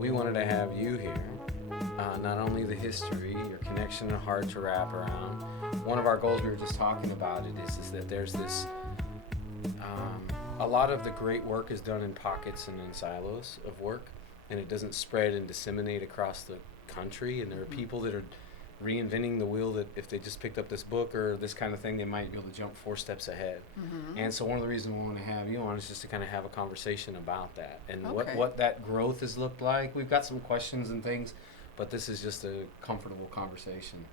we wanted to have you here. Not only the history, your connection and heart to Wraparound. One of our goals, we were just talking about it, is that there's this, a lot of the great work is done in pockets and in silos of work, and it doesn't spread and disseminate across the country. And there are people that are reinventing the wheel that if they just picked up this book or this kind of thing, they might be able to jump 4 steps ahead. And so one of the reasons we want to have you on is just to kind of have a conversation about that and what that growth has looked like. We've got some questions and things, but this is just a comfortable conversation.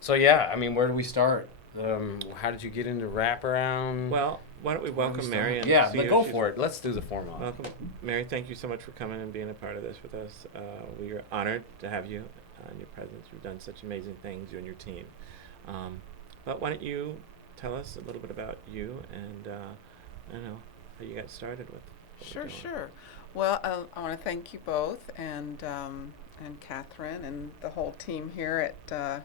So yeah, I mean, where do we start? How did you get into Wraparound? Well, why don't we welcome Mary? And Yeah, go for it. Let's do the formal. Welcome, Mary. Thank you so much for coming and being a part of this with us. We are honored to have you in your presence. You've done such amazing things, you and your team. But why don't you tell us a little bit about you and I don't know how you got started with what we're doing. Sure. Well, I want to thank you both and Catherine and the whole team here at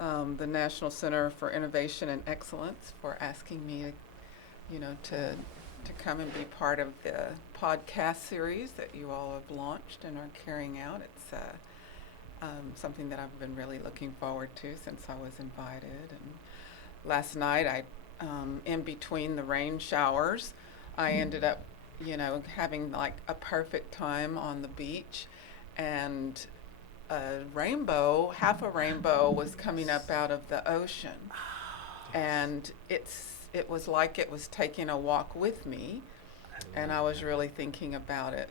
the National Center for Innovation and Excellence for asking me, to come and be part of the podcast series that you all have launched and are carrying out. It's something that I've been really looking forward to since I was invited. And last night, in between the rain showers, I ended up, having like a perfect time on the beach, and half a rainbow was coming up out of the ocean. And it was like it was taking a walk with me, and I was really thinking about it.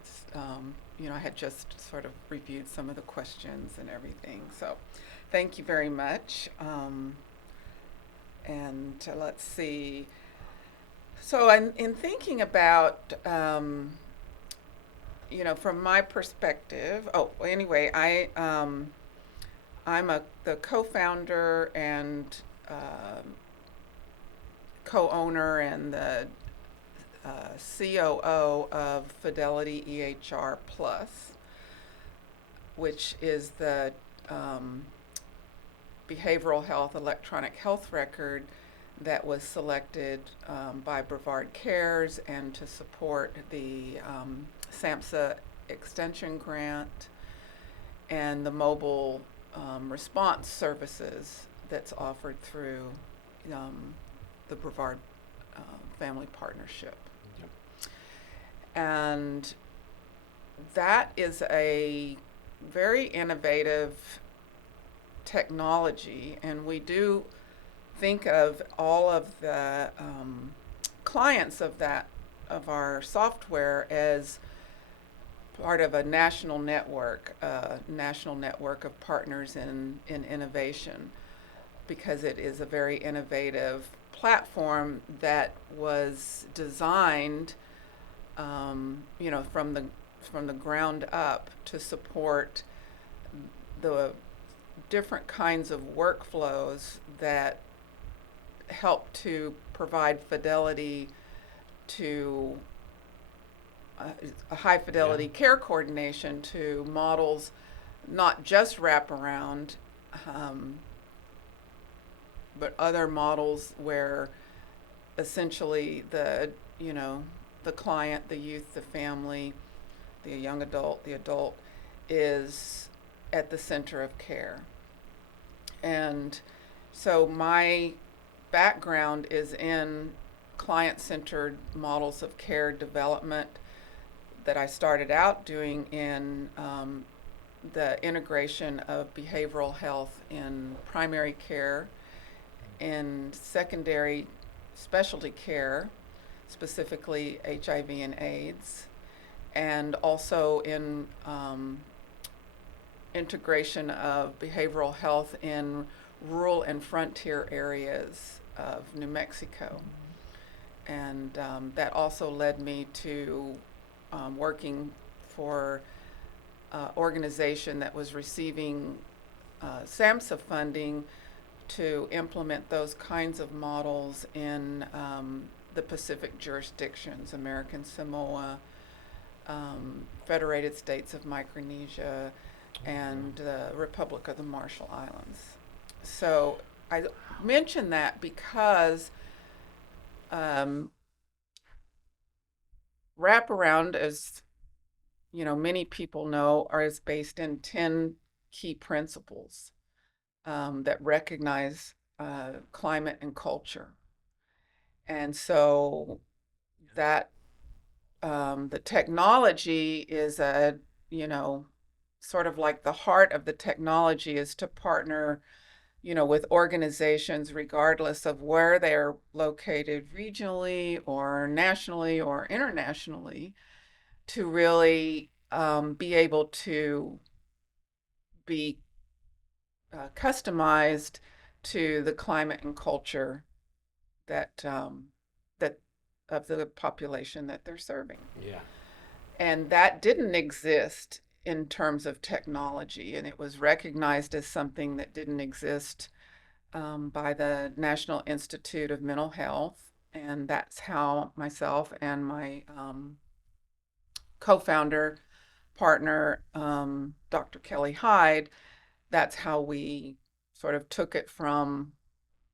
I had just sort of reviewed some of the questions and everything. So thank you very much. And let's see. So in thinking about, from my perspective, I'm the co-founder and co-owner and the COO of Fidelity EHR Plus, which is the behavioral health electronic health record that was selected by Brevard Cares and to support the SAMHSA extension grant and the mobile response services that's offered through the Brevard Family Partnership. Yep. And that is a very innovative technology, and we do think of all of the clients of our software as part of a national network of partners in innovation, because it is a very innovative platform that was designed, from the ground up to support the different kinds of workflows that help to provide fidelity to a high fidelity care coordination to models, not just Wraparound, but other models where essentially the client, the youth, the family, the young adult, the adult is at the center of care. And so my background is in client-centered models of care development that I started out doing in the integration of behavioral health in primary care, in secondary specialty care, specifically HIV and AIDS, and also in integration of behavioral health in rural and frontier areas of New Mexico. And that also led me to working for an organization that was receiving SAMHSA funding to implement those kinds of models in the Pacific jurisdictions, American Samoa, Federated States of Micronesia, and the Republic of the Marshall Islands. So I mention that because Wraparound, as many people know is based in 10 key principles that recognize climate and culture. And so that the technology is sort of like the heart of the technology is to partner, with organizations regardless of where they're located regionally or nationally or internationally to really be able to be customized to the climate and culture that of the population that they're serving. Yeah. And that didn't exist in terms of technology, and it was recognized as something that didn't exist by the National Institute of Mental Health. And that's how myself and my co-founder partner, Dr. Kelly Hyde, that's how we sort of took it from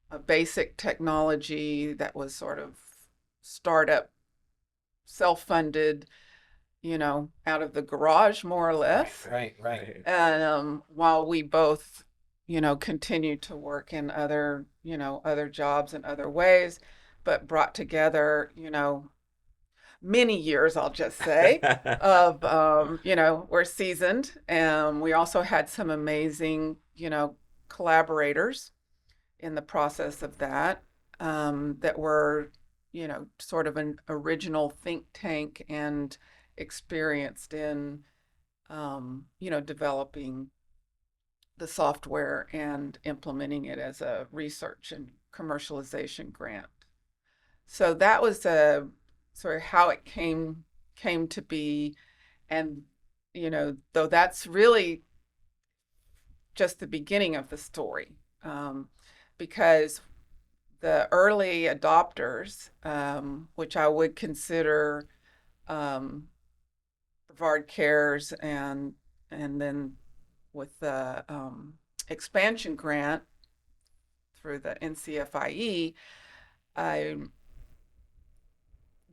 a basic technology that was sort of startup, self-funded, out of the garage, more or less. Right. And while we both, continued to work in other, other jobs and other ways, but brought together, many years, I'll just say, of, we're seasoned. And we also had some amazing, collaborators in the process of that, that were, sort of an original think tank and experienced in, developing the software and implementing it as a research and commercialization grant. So that was sort of how it came to be. And, though that's really just the beginning of the story, because the early adopters, which I would consider Brevard Cares and then with the expansion grant through the NCFIE,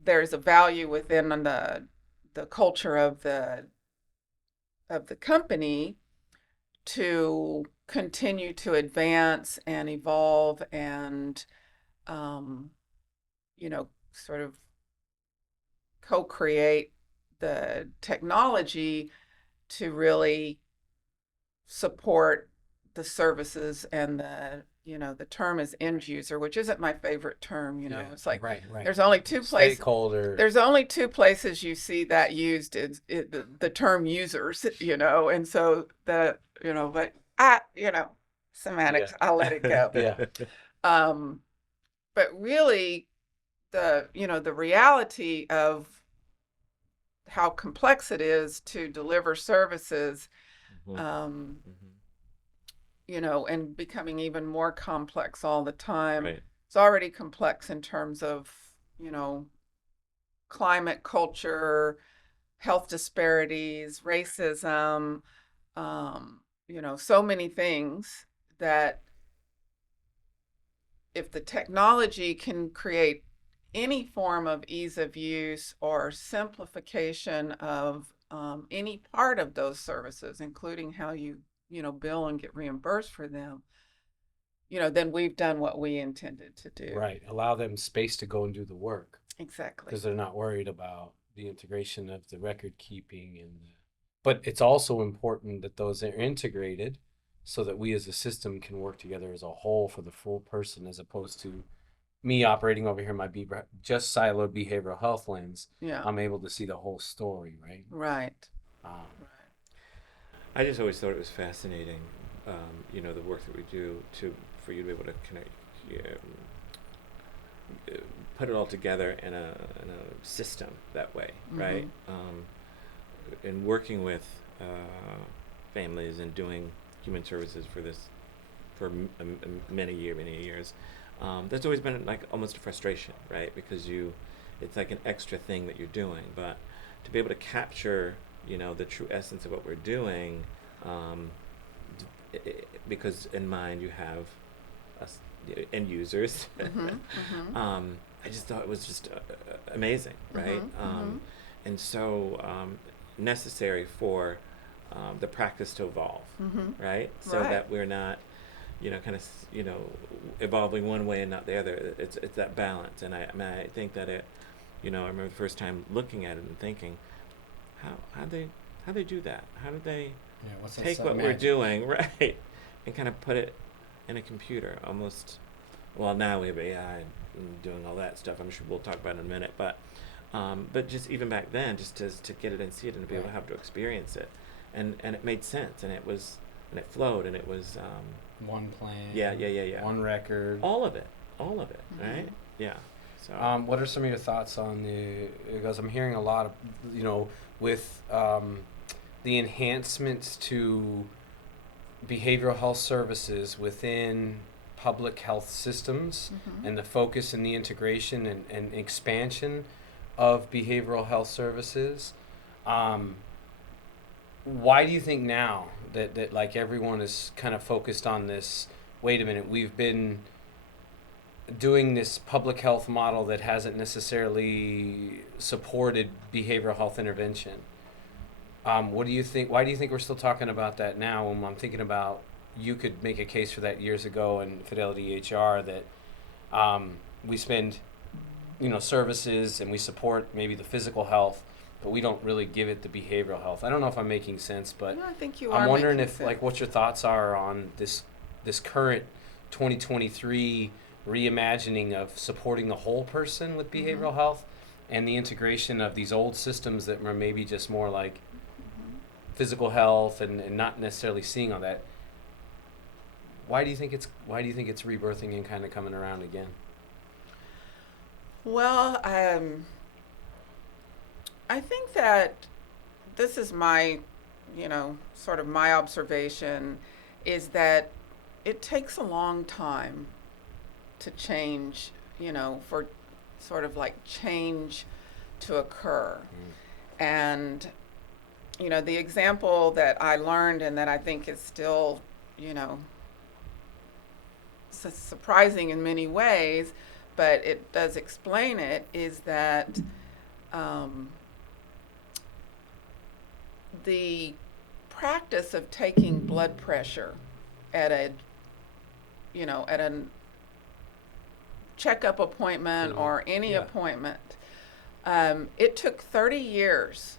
there's a value within the culture of the company to continue to advance and evolve and sort of co-create the technology to really support the services and the term is end user, which isn't my favorite term. It's like right. There's only two places. Stakeholder. There's only two places you see that used is the term users, and so but semantics, Yeah. I'll let it go. Yeah. But really, the reality of how complex it is to deliver services, Mhm. and becoming even more complex all the time. Right. It's already complex in terms of, climate, culture, health disparities, racism, so many things that if the technology can create any form of ease of use or simplification of any part of those services, including how you, bill and get reimbursed for them, then we've done what we intended to do. Right. Allow them space to go and do the work Exactly. because they're not worried about the integration of the record keeping but it's also important that those are integrated so that we as a system can work together as a whole for the full person as opposed to me operating over here my just siloed behavioral health lens. Yeah. I'm able to see the whole story, right? Right. I just always thought it was fascinating, the work that we do for you to be able to connect, put it all together in a system that way, right? And working with families and doing human services for many years, that's always been like almost a frustration, right? Because it's like an extra thing that you're doing, but to be able to capture, the true essence of what we're doing, because in mind you have us end users. I just thought it was just amazing, right? And so necessary for the practice to evolve, Mm-hmm. right? So Right. that we're not, kind of, evolving one way and not the other. It's that balance, and I think that it, I remember the first time looking at it and thinking, how they do that? How do they Yeah, what's that take set what we're magic? doing, right, and kind of put it in a computer almost? Well, now we have AI and doing all that stuff. I'm sure we'll talk about it in a minute, but just even back then, just to get it and see it and to be able to Right. have to experience it, and it made sense, and it flowed, and it was One plan. yeah. One record. all of it, Mhm. right? Yeah. So What are some of your thoughts on because I'm hearing a lot of, with the enhancements to behavioral health services within public health systems Mhm. and the focus and the integration and expansion of behavioral health services. Um, why do you think now that like everyone is kind of focused on this? Wait a minute, we've been doing this public health model that hasn't necessarily supported behavioral health intervention. What do you think? Why do you think we're still talking about that now? When I'm thinking about, you could make a case for that years ago in Fidelity EHR that we spend, services and we support maybe the physical health, but we don't really give it the behavioral health. I don't know if I'm making sense, but No, I think you I'm are wondering making if sense. like what your thoughts are on this current 2023 reimagining of supporting the whole person with behavioral Mhm. health and the integration of these old systems that were maybe just more like Mhm. physical health and not necessarily seeing all that. Why do you think it's rebirthing and kind of coming around again? Well, I think that this is my, sort of my observation is that it takes a long time to change, for sort of like change to occur. And, the example that I learned and that I think is still, you know, surprising in many ways, but it does explain it, is that um, the practice of taking blood pressure at a, at a checkup appointment Mhm. or any Yeah. appointment, it took 30 years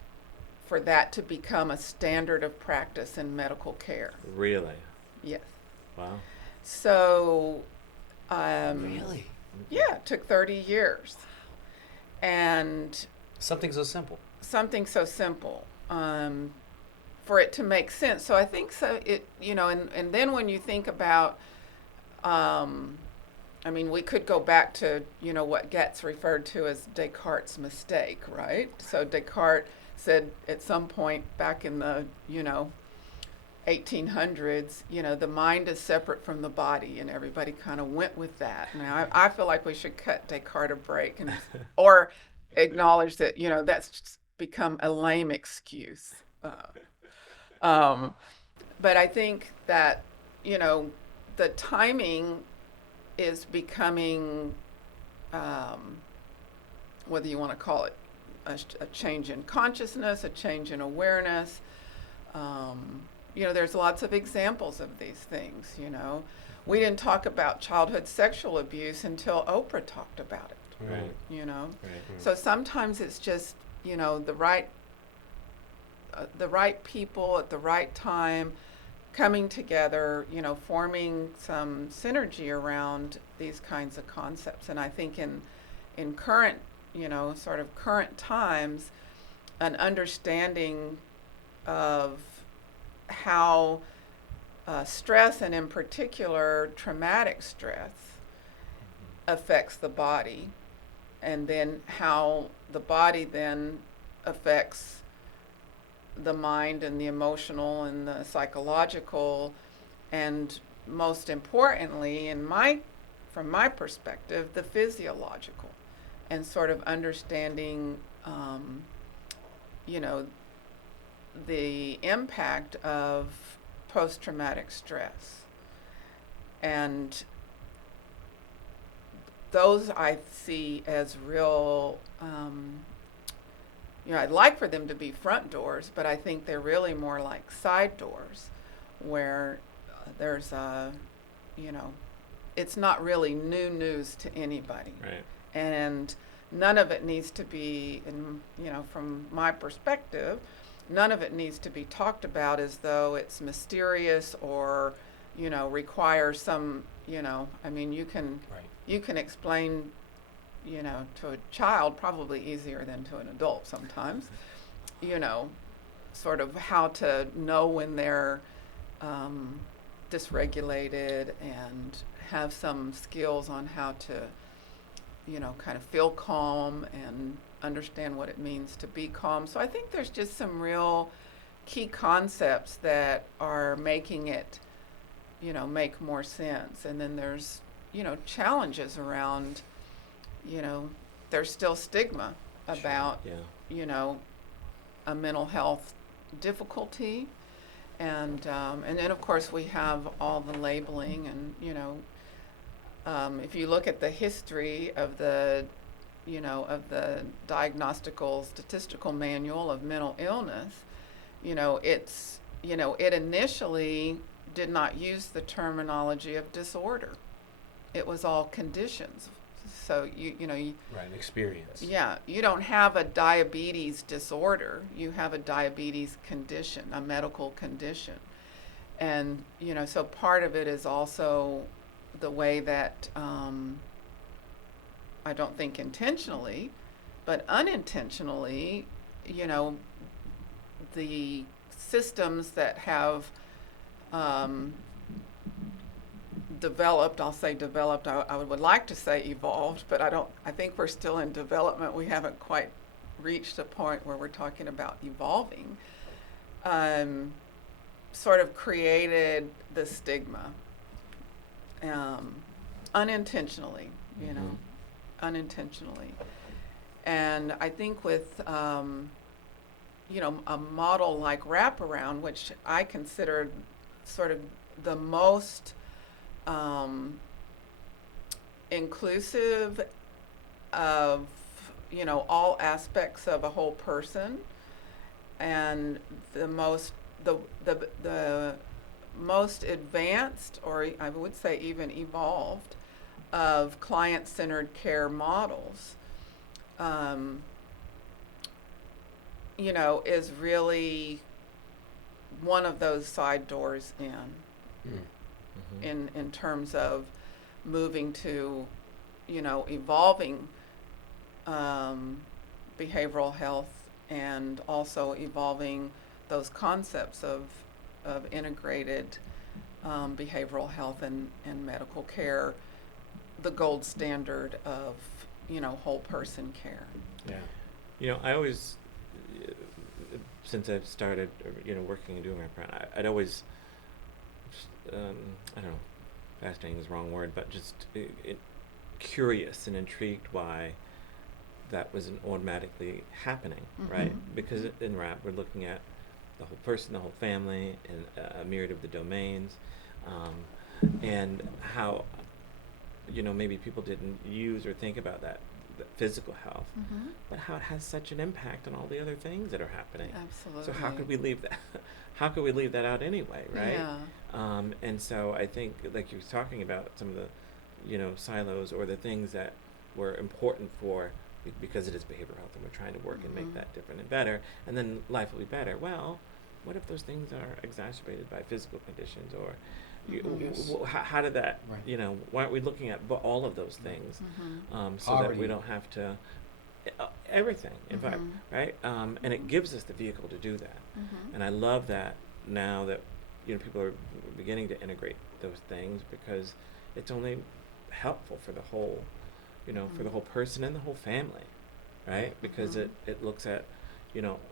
for that to become a standard of practice in medical care. really, Yes. wow. So, Really? yeah, it took 30 years. And Something so simple. something so simple, for it to make sense. So I think so. And then when you think about, I mean, we could go back to, what gets referred to as Descartes' mistake, right? So Descartes said at some point back in the, 1800s, the mind is separate from the body, and everybody kind of went with that. Now, I feel like we should cut Descartes a break or acknowledge that, that's just become a lame excuse. Um, but I think that, the timing is becoming, um, whether you want to call it a change in consciousness, a change in awareness. Um, there's lots of examples of these things. We didn't talk about childhood sexual abuse until Oprah talked about it. Right. Right. So sometimes it's just, the right people at the right time coming together, forming some synergy around these kinds of concepts. And I think in current, sort of current times, an understanding of how stress, and in particular traumatic stress, affects the body, and then how the body then affects the mind and the emotional and the psychological, and most importantly, from my perspective, the physiological, and sort of understanding, you know, the impact of post-traumatic stress. And those I see as real, I'd like for them to be front doors, but I think they're really more like side doors where there's a, you know, it's not really new news to anybody. Right. And none of it needs to be, from my perspective, none of it needs to be talked about as though it's mysterious or, requires some, I mean, you can explain, to a child probably easier than to an adult sometimes, sort of how to know when they're dysregulated and have some skills on how to, kind of feel calm and understand what it means to be calm. So I think there's just some real key concepts that are making it, make more sense. And then there's, challenges around, there's still stigma about, a mental health difficulty. And then of course we have all the labeling and, if you look at the history of the diagnostical statistical manual of mental illness, it initially did not use the terminology of disorder. It was all conditions. So Right, an experience. yeah, you don't have a diabetes disorder. You have a diabetes condition, a medical condition. And, so part of it is also the way that, I don't think intentionally, but unintentionally, the systems that have developed, I'll say developed, I would like to say evolved, but I think we're still in development. We haven't quite reached a point where we're talking about evolving, sort of created the stigma, unintentionally, unintentionally. And I think with, a model like Wraparound, which I consider sort of the most inclusive of, all aspects of a whole person, and the most advanced, or I would say even evolved, of client-centered care models, is really one of those side doors in terms of moving to, evolving behavioral health, and also evolving those concepts of integrated behavioral health and medical care, the gold standard of, whole person care. Yeah. I always, since I've started, working and doing Wraparound, I'd always, I don't know, fascinating is the wrong word, but just curious and intrigued why that wasn't automatically happening, right? Because in Wrap, we're looking at the whole person, the whole family, and a myriad of the domains, and how, maybe people didn't use or think about that physical health, but how it has such an impact on all the other things that are happening. Absolutely. So how could we leave that? How could we leave that out anyway, right? Yeah. And so I think, like you were talking about, some of the, silos or the things that were important for, because it is behavioral health and we're trying to work and make that different and better, and then life will be better. Well, what if those things are exacerbated by physical conditions, or how did that, why aren't we looking at all of those things, so that we don't have to, everything, in fact, right? And it gives us the vehicle to do that. And I love that now that, people are beginning to integrate those things, because it's only helpful for the whole, for the whole person and the whole family, right? Because it looks at,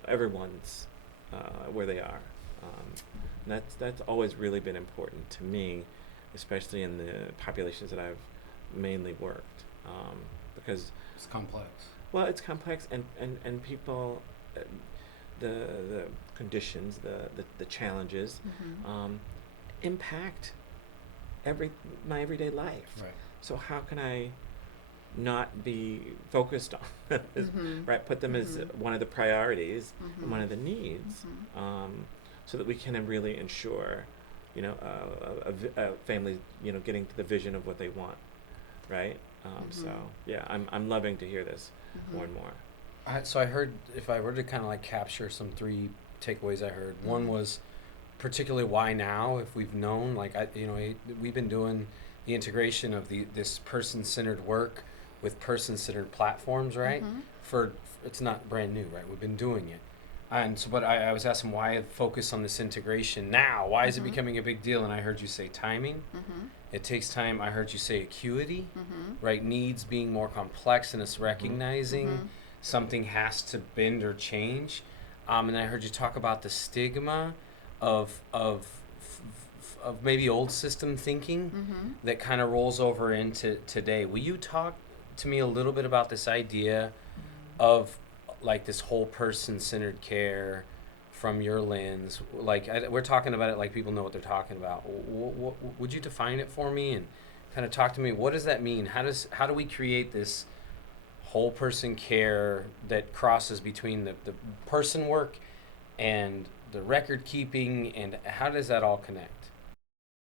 everyone's, where they are. And that's always really been important to me, especially in the populations that I've mainly worked, because It's complex. well, it's complex, and people, the conditions, the challenges, impact my everyday life. Right. So how can I not be focused on, right? Put them as one of the priorities and one of the needs, so that we can really ensure, a family, getting to the vision of what they want, right? So yeah, I'm loving to hear this more and more. So I heard, if I were to kind of like capture some three takeaways I heard, one was particularly why now, if we've known, like we've been doing the integration of this person-centered work with person-centered platforms, right? For it's not brand new, right? We've been doing it, and so. But I was asking why focus on this integration now? Why is it becoming a big deal? And I heard you say timing. It takes time. I heard you say acuity, right? Needs being more complex, and us recognizing something has to bend or change. And I heard you talk about the stigma of maybe old system thinking that kind of rolls over into today. Will you talk to me a little bit about this idea of like this whole person-centered care from your lens? Like we're talking about it like people know what they're talking about. Would you define it for me and kind of talk to me? What does that mean? How do we create this whole person care that crosses between the person work and the record keeping, and how does that all connect?